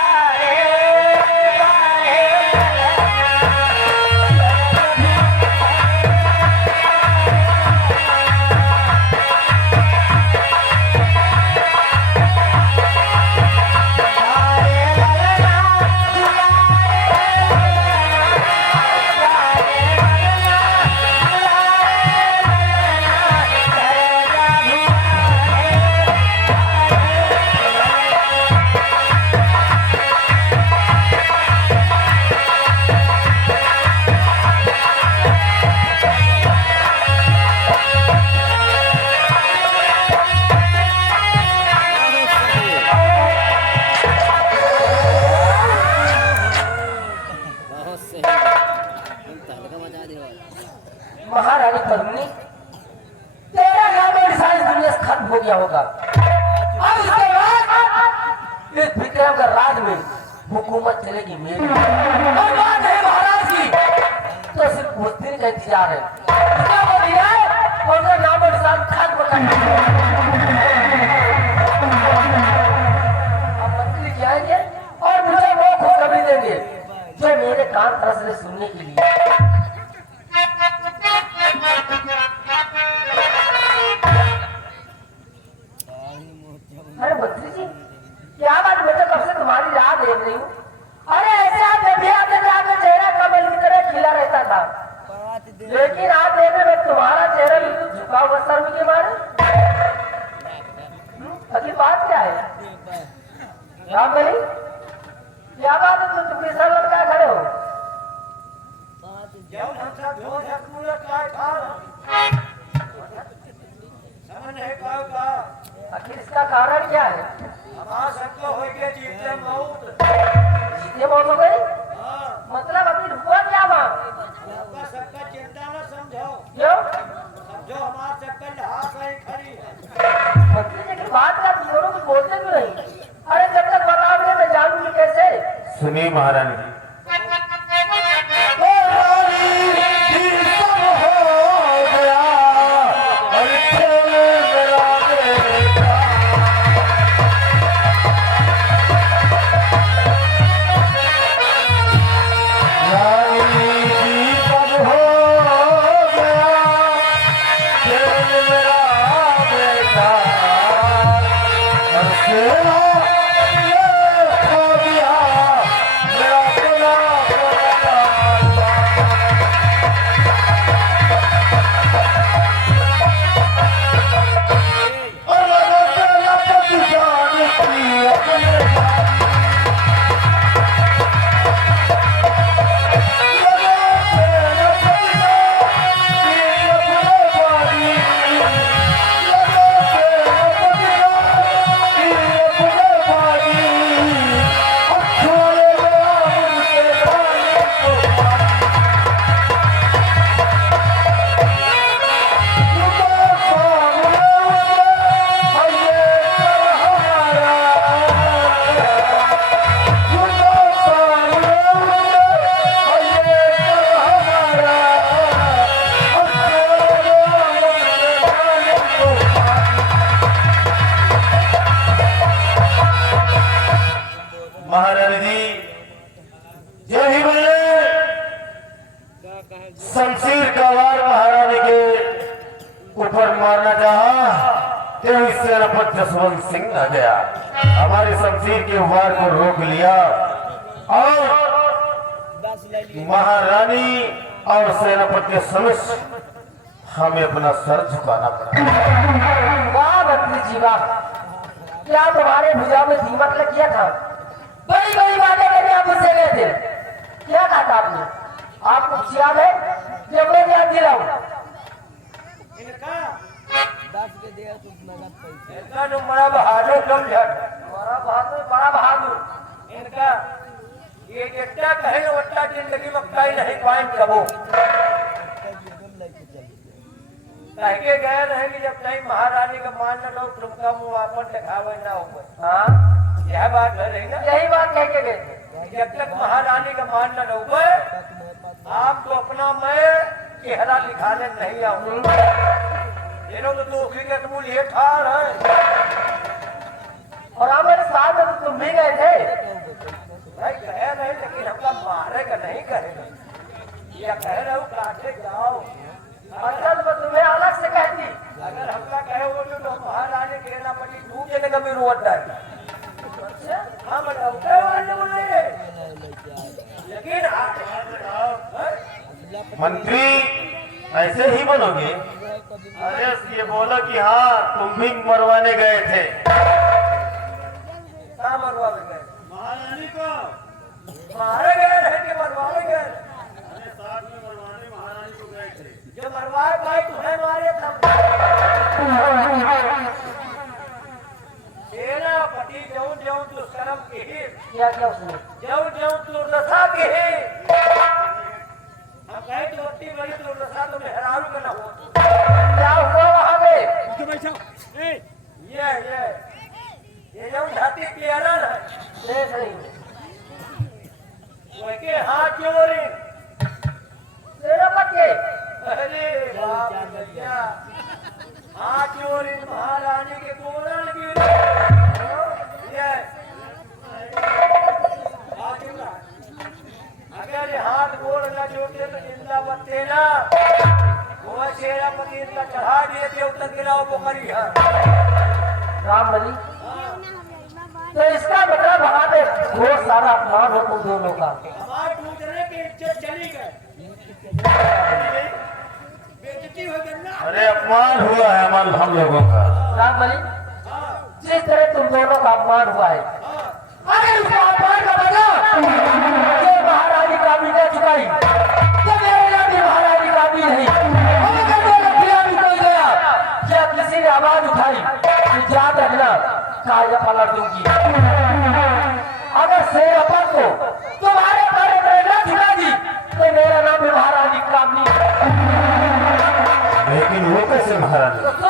बहुत सही तुम तहलका मचा दे महारानी पद्मिनी, तेरा नाम और सारी दुनिया से खत्म हो गया होगा। अब इसके बाद इस विक्रम का राज में हुकूमत चलेगी मेरी, और बात है महाराज की तो सिर्फ उस दिन का इंतजार है। उसका वो दिन है और उसका नाम और निशान खत्म करना। अब मंत्री जाएंगे और मुझे वो खुशखबरी देंगे जो मेरे कान तरस रहे सुनने के लिए। अरे मंत्री जी, क्या बात, मैं तो कब से तुम्हारी राह देख रही हूँ। अरे ऐसे आप जब भी आते थे तुम्हारे? आखिर बात क्या है? राम भाई क्या बात है? तुम चुपड़ी सर लटका खड़े हो? जब हम सब जो है पूरा काय था समझ नहीं का आखिर इसका कारण क्या है? हमारा सबको हो गया जीते मौत। जीते मौत हो गई? हाँ, मतलब अभी हुआ क्या वहाँ? आपका सबका चिंता न समझो, क्यों? समझो हमारा सबका लिहाज नहीं खड़ी है। मंत्री जी की बात का तुम दोनों कुछ बोलते क्यों नहीं? अरे जब तक बताओगे मैं जानूंगी कैसे? सुनिए महारानी जी, महारानी जी, यही मैंने शमशीर का वार महारानी के ऊपर मारना चाहा, तेरी सेनापति जसवंत सिंह आ गया, हमारे शमशीर के वार को रोक लिया और महारानी और सेनापति के समक्ष हमें अपना सर झुकाना पड़ा। वाह मंत्री जी वाह! क्या तुम्हारे भुजा में दीमक लग गया था? बड़ी बड़ी बातें करके आप मुझसे गए थे। क्या कहा था आपने? आपको कुछ याद है? जब मैं याद दिलाऊं। इनका इनका जो बड़ा बहादुर कम झट, बड़ा बहादुर, बड़ा बहादुर। इनका ये जितना कहे उतना जिंदगी में कहीं नहीं पाएं कबो। कह के गए रहे कि जब नहीं महारानी का मान न लो तुमका मुंह आपन दिखावे ना हो। हाँ, यह बात है नहीं ना? यही बात कह के गए थे। जब तक महारानी का मान न लो आपको अपना मैं चेहरा दिखाने नहीं आऊंगा। ये लोग तो दुखी के तुम ये ठार है। और हमारे साथ में तो तुम भी गए थे। भाई कह रहे लेकिन हमका मारेगा नहीं कहेगा। या कह रहे हो काटे जाओ। असल में तुम्हें अलग से कहती। अगर हमका कहे वो तो महारानी के ना पड़ी डूब के कभी रोता है। हम लौटे वाले बोले लेकिन मंत्री ऐसे ही बनोगे? अरे ये बोलो कि हाँ तुम भी मरवाने गए थे। कहाँ मरवावे गए? महारानी को मारे गए रहे कि मरवावे गए? अरे साथ में मरवाने महारानी को गए थे। जो मरवाए भाई तुम्हें मारे तब सेनापति जौन जौन दुष्कर्म की क्या क्या उसने? जौन जौन दुर्दशा की हम कहे तो अति बड़ी दुर्दशा तो मेहरारू का न हो। क्या हुआ वहाँ पे? ये जौन धरती क्लियरन है देख रही हूँ। के हाथ जोड़ी। सेनापति के? अरे बाप भैया हाथ जोड़ी महारानी के कोरण की अगर ये हाथ गोड़ न जोड़ते तो जिंदा बत्ते ना वो सेनापति इतना चढ़ा दिए थे उतर गिराओ पोखरी है। राम बली, तो इसका मतलब वहाँ पे बहुत सारा अपमान हो तुम दोनों का। हमारे दूसरे की इज्जत चली गई। बेइज्जती अरे अपमान हुआ है अमन हम लोगों का। रामबली, जिस तरह तुम दोनों का अपमान हुआ है, अगर उसके अपमान का बदला ये महारानी काबी ने चुकाई, तो मेरे यहाँ भी महारानी काबी नहीं। और अगर मेरे खिला भी कोई गया या किसी ने आवाज उठाई तो याद रखना काया पलट दूंगी। अगर शेरपन को तुम्हारे पैरों में न झुका दी तो मेरा नाम भी महारानी काबी। लेकिन वो कैसे महारानी? तो